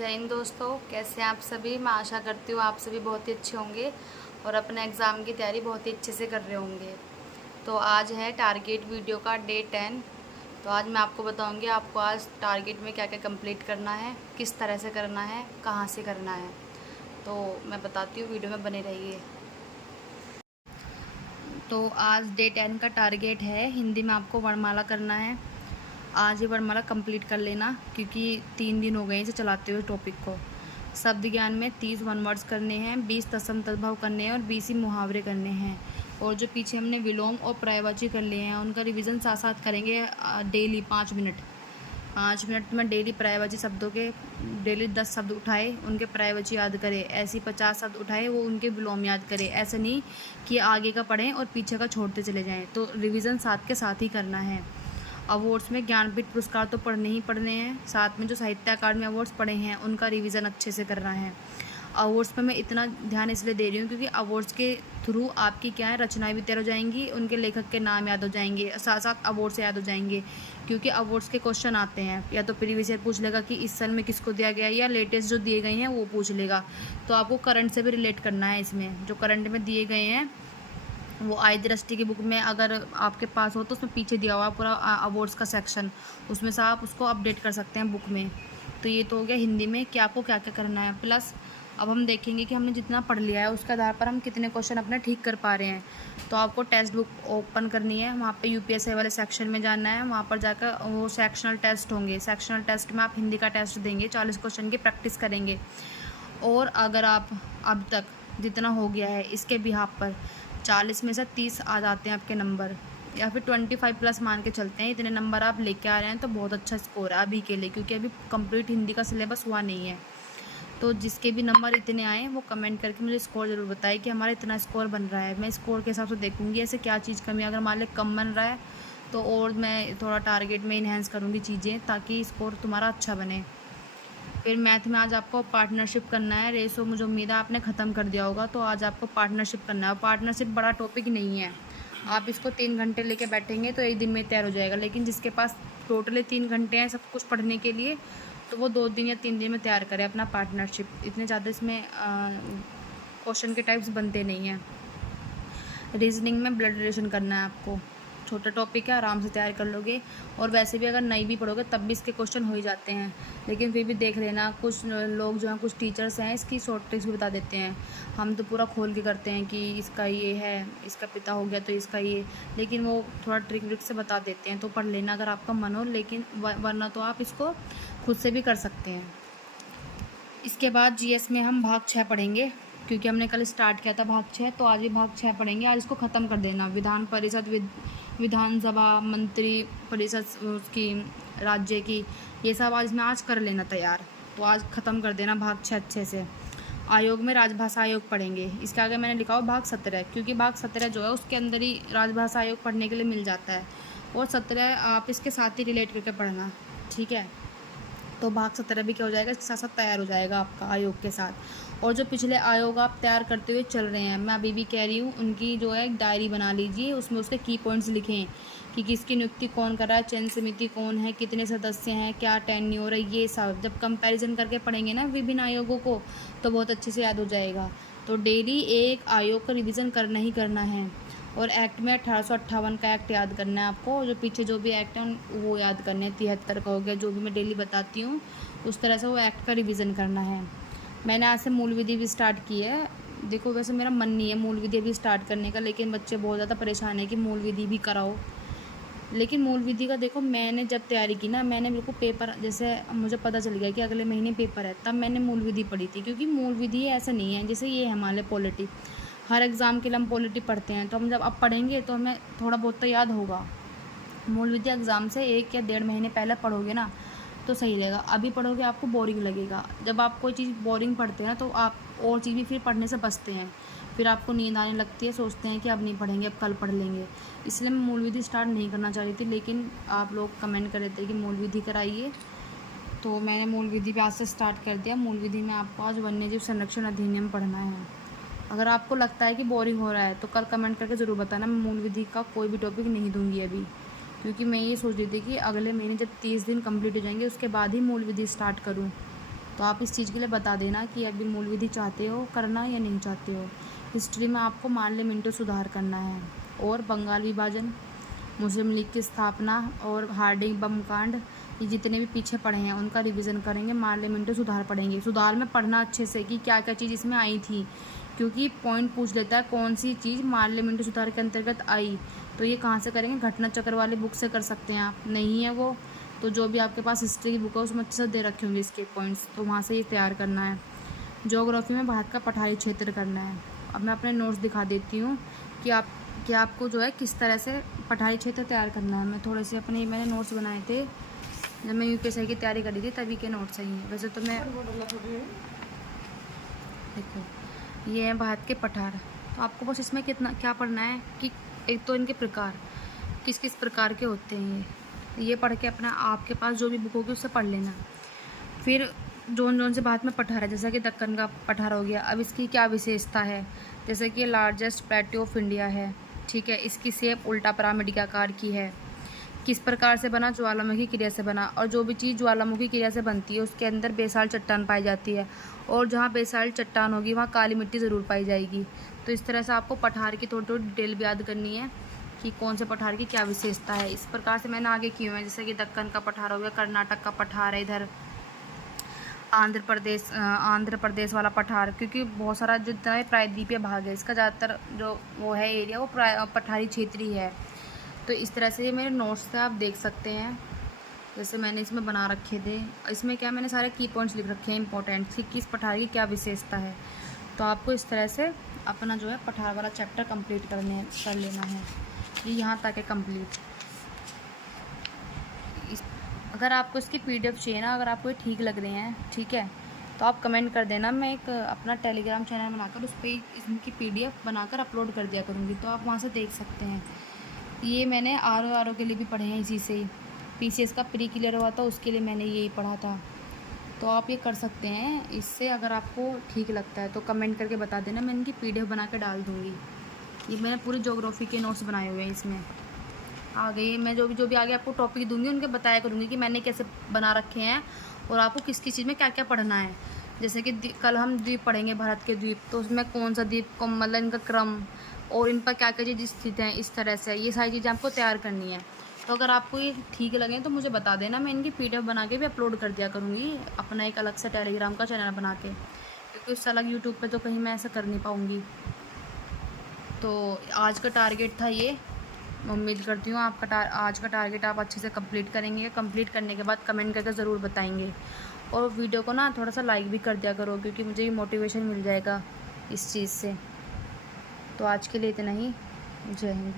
जय हिंद दोस्तों, कैसे हैं आप सभी। मैं आशा करती हूँ आप सभी बहुत ही अच्छे होंगे और अपने एग्ज़ाम की तैयारी बहुत ही अच्छे से कर रहे होंगे। तो आज है टारगेट वीडियो का डे 10। तो आज मैं आपको बताऊँगी आपको आज टारगेट में क्या क्या कंप्लीट करना है, किस तरह से करना है, कहाँ से करना है। तो मैं बताती हूँ, वीडियो में बने रहिए। तो आज डे 10 का टारगेट है, हिंदी में आपको वर्णमाला करना है। आज ये वर्णमाला कंप्लीट कर लेना, क्योंकि 3 दिन हो गए इसे चलाते हुए टॉपिक को। शब्द ज्ञान में 30 वन वर्ड्स करने हैं, 20 तत्सम तद्भव करने हैं और 20 ही मुहावरे करने हैं। और जो पीछे हमने विलोम और पर्यायवाची कर लिए हैं उनका रिवीजन साथ साथ करेंगे डेली 5 मिनट में डेली पर्यायवाची शब्दों के डेली 10 शब्द उठाए, उनके पर्यायवाची याद करें। ऐसे ही 50 शब्द उठाए, वो उनके विलोम याद करें। ऐसा नहीं कि आगे का पढ़ें और पीछे का छोड़ते चले जाएं। तो रिवीजन साथ के साथ ही करना है। अवार्ड्स में ज्ञानपीठ पुरस्कार तो पढ़ने ही पढ़ने हैं, साथ में जो साहित्य अकादमी अवार्ड्स पढ़े हैं उनका रिवीजन अच्छे से करना है। अवार्ड्स पे मैं इतना ध्यान इसलिए दे रही हूँ क्योंकि अवार्ड्स के थ्रू आपकी क्या है, रचनाएं भी तैयार हो जाएंगी, उनके लेखक के नाम याद हो जाएंगे, साथ साथ अवार्ड्स याद हो जाएंगे। क्योंकि अवार्ड्स के क्वेश्चन आते हैं, या तो प्रीवियस ईयर पूछ लेगा कि इस साल में किसको दिया गया, या लेटेस्ट जो दिए गए हैं वो पूछ लेगा। तो आपको करंट से भी रिलेट करना है। इसमें जो करंट में दिए गए हैं वो आई दृष्टि की बुक में अगर आपके पास हो तो उसमें पीछे दिया हुआ पूरा अवार्ड्स का सेक्शन, उसमें से आप उसको अपडेट कर सकते हैं बुक में। तो ये तो हो गया हिंदी में कि आपको क्या क्या करना है। प्लस अब हम देखेंगे कि हमने जितना पढ़ लिया है उसके आधार पर हम कितने क्वेश्चन अपने ठीक कर पा रहे हैं। तो आपको टेक्स्ट बुक ओपन करनी है, वहाँ पे यूपीएससी वाले सेक्शन में जाना है। वहाँ पर जाकर वो सेक्शनल टेस्ट होंगे। सेक्शनल टेस्ट में आप हिंदी का टेस्ट देंगे, 40 क्वेश्चन की प्रैक्टिस करेंगे। और अगर आप अब तक जितना हो गया है इसके बिहाफ पर 40 में से 30 आ जाते हैं आपके नंबर, या फिर 25 प्लस मान के चलते हैं, इतने नंबर आप लेके आ रहे हैं तो बहुत अच्छा स्कोर है अभी के लिए, क्योंकि अभी कंप्लीट हिंदी का सिलेबस हुआ नहीं है। तो जिसके भी नंबर इतने आए वो कमेंट करके मुझे स्कोर ज़रूर बताए कि हमारा इतना स्कोर बन रहा है। मैं स्कोर के हिसाब से देखूँगी ऐसे क्या चीज़ कमी है। अगर मान लें कम बन रहा है तो और मैं थोड़ा टारगेट में इन्हेंस करूँगी चीज़ें, ताकि स्कोर तुम्हारा अच्छा बने। फिर मैथ में आज आपको पार्टनरशिप करना है। रेशो मुझे उम्मीद है आपने ख़त्म कर दिया होगा, तो आज आपको पार्टनरशिप करना है। पार्टनरशिप बड़ा टॉपिक नहीं है, आप इसको 3 घंटे लेके बैठेंगे तो एक दिन में तैयार हो जाएगा। लेकिन जिसके पास टोटली 3 घंटे हैं सब कुछ पढ़ने के लिए, तो वो 2 दिन या 3 दिन में तैयार करे अपना पार्टनरशिप। इतने ज़्यादा इसमें क्वेश्चन के टाइप्स बनते नहीं हैं। रीजनिंग में ब्लड रिलेशन करना है आपको, छोटा टॉपिक है, आराम से तैयार कर लोगे। और वैसे भी अगर नहीं भी पढ़ोगे तब भी इसके क्वेश्चन हो ही जाते हैं। लेकिन फिर भी देख लेना, कुछ लोग जो हैं, कुछ टीचर्स हैं, इसकी शॉर्ट ट्रिक्स भी बता देते हैं। हम तो पूरा खोल के करते हैं कि इसका ये है, इसका पिता हो गया तो इसका ये, लेकिन वो थोड़ा ट्रिक व्रिक से बता देते हैं। तो पढ़ लेना अगर आपका मन हो, लेकिन वरना तो आप इसको खुद से भी कर सकते हैं। इसके बाद जीएस में हम भाग 6 पढ़ेंगे, क्योंकि हमने कल स्टार्ट किया था भाग 6, तो आज भी भाग 6 पढ़ेंगे। आज इसको ख़त्म कर देना। विधान परिषद, विधानसभा, मंत्री परिषद उसकी, राज्य की, ये सब आज कर लेना तैयार। तो आज ख़त्म कर देना भाग 6 अच्छे से। आयोग में राजभाषा आयोग पढ़ेंगे। इसके आगे मैंने लिखा हुआ भाग 17, क्योंकि भाग 17 जो है उसके अंदर ही राजभाषा आयोग पढ़ने के लिए मिल जाता है। और 17 आप इसके साथ ही रिलेट करके पढ़ना, ठीक है। तो भाग 17 भी क्या हो जाएगा, इसके साथ साथ तैयार हो जाएगा आपका आयोग के साथ। और जो पिछले आयोग आप तैयार करते हुए चल रहे हैं, मैं अभी भी कह रही हूँ, उनकी जो है एक डायरी बना लीजिए, उसमें उसके की पॉइंट्स लिखें कि किसकी नियुक्ति कौन कर रहा है, चयन समिति कौन है, कितने सदस्य हैं, क्या टेन्योर है, ये सब जब कंपैरिजन करके पढ़ेंगे ना विभिन्न आयोगों को, तो बहुत अच्छे से याद हो जाएगा। तो डेली एक आयोग का रिविज़न करना ही करना है। और एक्ट में 1858 का एक्ट याद करना है आपको। जो पीछे जो भी एक्ट हैं वो याद करने हैं, 73 का हो गया, जो भी मैं डेली बताती हूँ उस तरह से वो एक्ट का रिवीजन करना है। मैंने आज से मूल विधि भी स्टार्ट की है। देखो वैसे मेरा मन नहीं है मूल विधि अभी स्टार्ट करने का, लेकिन बच्चे बहुत ज़्यादा परेशान है कि मूल विधि भी कराओ। लेकिन मूल विधि का देखो, मैंने जब तैयारी की ना, मैंने बिल्कुल पेपर, जैसे मुझे पता चल गया कि अगले महीने पेपर है, तब मैंने मूल विधि पढ़ी थी। क्योंकि मूल विधि ऐसा नहीं है जैसे ये है हमारे पॉलिटी, हर एग्ज़ाम के लिए हम पॉलिटी पढ़ते हैं, तो हम जब अब पढ़ेंगे तो हमें थोड़ा बहुत तो याद होगा। मूल विधि एग्ज़ाम से 1 या 1.5 महीने पहले पढ़ोगे ना तो सही रहेगा। अभी पढ़ोगे आपको बोरिंग लगेगा। जब आप कोई चीज़ बोरिंग पढ़ते हैं तो आप और चीज़ भी फिर पढ़ने से बचते हैं, फिर आपको नींद आने लगती है, सोचते हैं कि अब नहीं पढ़ेंगे, अब कल पढ़ लेंगे। इसलिए मैं मूल विधि स्टार्ट नहीं करना चाह रही थी, लेकिन आप लोग कमेंट कर रहे थे कि मूल विधि कराइए, तो मैंने मूल विधि भी आज से स्टार्ट कर दिया। मूल विधि में आपको आज वन्यजीव संरक्षण अधिनियम पढ़ना है। अगर आपको लगता है कि बोरिंग हो रहा है तो कल कमेंट करके ज़रूर बताना। मैं मूल विधि का कोई भी टॉपिक नहीं दूंगी अभी, क्योंकि मैं ये सोच रही थी कि अगले महीने जब 30 दिन कंप्लीट हो जाएंगे उसके बाद ही मूल विधि स्टार्ट करूँ। तो आप इस चीज़ के लिए बता देना कि अभी मूल विधि चाहते हो करना या नहीं चाहते हो। हिस्ट्री में आपको मार्ले मिंटो सुधार करना है, और बंगाल विभाजन, मुस्लिम लीग की स्थापना और हार्डिंग बम कांड, ये जितने भी पीछे पढ़े हैं उनका रिवीजन करेंगे। मार्ले मिंटो सुधार पढ़ेंगे। सुधार में पढ़ना अच्छे से कि क्या क्या चीज़ इसमें आई थी, क्योंकि पॉइंट पूछ लेता है कौन सी चीज़ मार्ले मिंटो सुधार के अंतर्गत आई। तो ये कहाँ से करेंगे, घटना चक्र वाली बुक से कर सकते हैं आप, नहीं है वो तो जो भी आपके पास हिस्ट्री की बुक है उसमें अच्छे से दे रखे होंगे इसके पॉइंट्स, तो वहाँ से ये तैयार करना है। ज्योग्राफी में भारत का पठारी क्षेत्र करना है। अब मैं अपने नोट्स दिखा देती हूँ कि आपको जो है किस तरह से पठारी क्षेत्र तैयार करना है। मैं थोड़े से अपने मैंने नोट्स बनाए थे जब मैं यूपीएससी की तैयारी करी थी, तभी के नोट्स सही हैं। वैसे तो मैं देखो ये है भारत के पठार। तो आपको बस इसमें कितना क्या पढ़ना है कि एक तो इनके प्रकार किस किस प्रकार के होते हैं, ये पढ़ के अपना आपके पास जो भी बुक होगी उससे पढ़ लेना। फिर जोन जोन से भारत में पठार है, जैसा कि दक्कन का पठार हो गया। अब इसकी क्या विशेषता है, जैसे कि लार्जेस्ट प्लेट्यू ऑफ इंडिया है, ठीक है। इसकी शेप उल्टा पिरामिड के आकार की है। किस प्रकार से बना, ज्वालामुखी क्रिया से बना। और जो भी चीज़ ज्वालामुखी क्रिया से बनती है उसके अंदर बेसाल्ट चट्टान पाई जाती है, और जहाँ बेसाल्ट चट्टान होगी वहाँ काली मिट्टी ज़रूर पाई जाएगी। तो इस तरह से आपको पठार की थोड़ी थोड़ी डिटेल भी याद करनी है कि कौन से पठार की क्या विशेषता है। इस प्रकार से मैंने आगे किए हुए हैं, जैसे कि दक्कन का पठार हो गया, कर्नाटक का पठार है, इधर आंध्र प्रदेश वाला पठार, क्योंकि बहुत सारा जितना भी प्रायद्वीपीय भाग है इसका ज़्यादातर जो वो है एरिया वो पठारी क्षेत्र ही है। तो इस तरह से ये मेरे नोट्स से आप देख सकते हैं, जैसे मैंने इसमें बना रखे थे। इसमें क्या मैंने सारे की पॉइंट्स लिख रखे हैं इंपॉर्टेंट कि किस पठार की क्या विशेषता है। तो आपको इस तरह से अपना जो है पठार वाला चैप्टर कंप्लीट कर लेना है। ये यहाँ तक है कंप्लीट। अगर आपको इसकी पीडीएफ चाहिए ना, अगर आपको ये ठीक लग रहे हैं, ठीक है, तो आप कमेंट कर देना। मैं एक अपना टेलीग्राम चैनल बनाकर उस पर इनकी पीडीएफ बनाकर अपलोड कर दिया करूँगी, तो आप वहाँ से देख सकते हैं। ये मैंने आर के लिए भी पढ़े हैं इसी से ही। पीसीएस का प्री क्लियर हुआ था उसके लिए मैंने यही पढ़ा था। तो आप ये कर सकते हैं इससे, अगर आपको ठीक लगता है तो कमेंट करके बता देना, मैं इनकी पीडीएफ बना के डाल दूँगी। ये मैंने पूरी ज्योग्राफी के नोट्स बनाए हुए हैं इसमें। आगे मैं जो भी आगे आपको टॉपिक दूंगी उनके बताया करूँगी कि मैंने कैसे बना रखे हैं और आपको किस किस चीज़ में क्या क्या पढ़ना है। जैसे कि कल हम द्वीप पढ़ेंगे, भारत के द्वीप, तो उसमें कौन सा द्वीप को मतलब इनका क्रम और इन पर क्या क्या चीज़ स्थित है, इस तरह से ये सारी चीज़ें आपको तैयार करनी है। तो अगर आपको ये ठीक लगे तो मुझे बता देना, मैं इनकी पीडीएफ बना के भी अपलोड कर दिया करूँगी अपना एक अलग से टेलीग्राम का चैनल बना के, क्योंकि उससे अलग यूट्यूब पर तो कहीं मैं ऐसा कर नहीं पाऊँगी। तो आज का टारगेट था ये। उम्मीद करती हूँ आपका आज का टारगेट आप अच्छे से कंप्लीट करेंगे। कंप्लीट करने के बाद कमेंट करके ज़रूर बताएंगे, और वीडियो को ना थोड़ा सा लाइक भी कर दिया करो, क्योंकि मुझे भी मोटिवेशन मिल जाएगा इस चीज़ से। तो आज के लिए इतना ही। जय हिंद।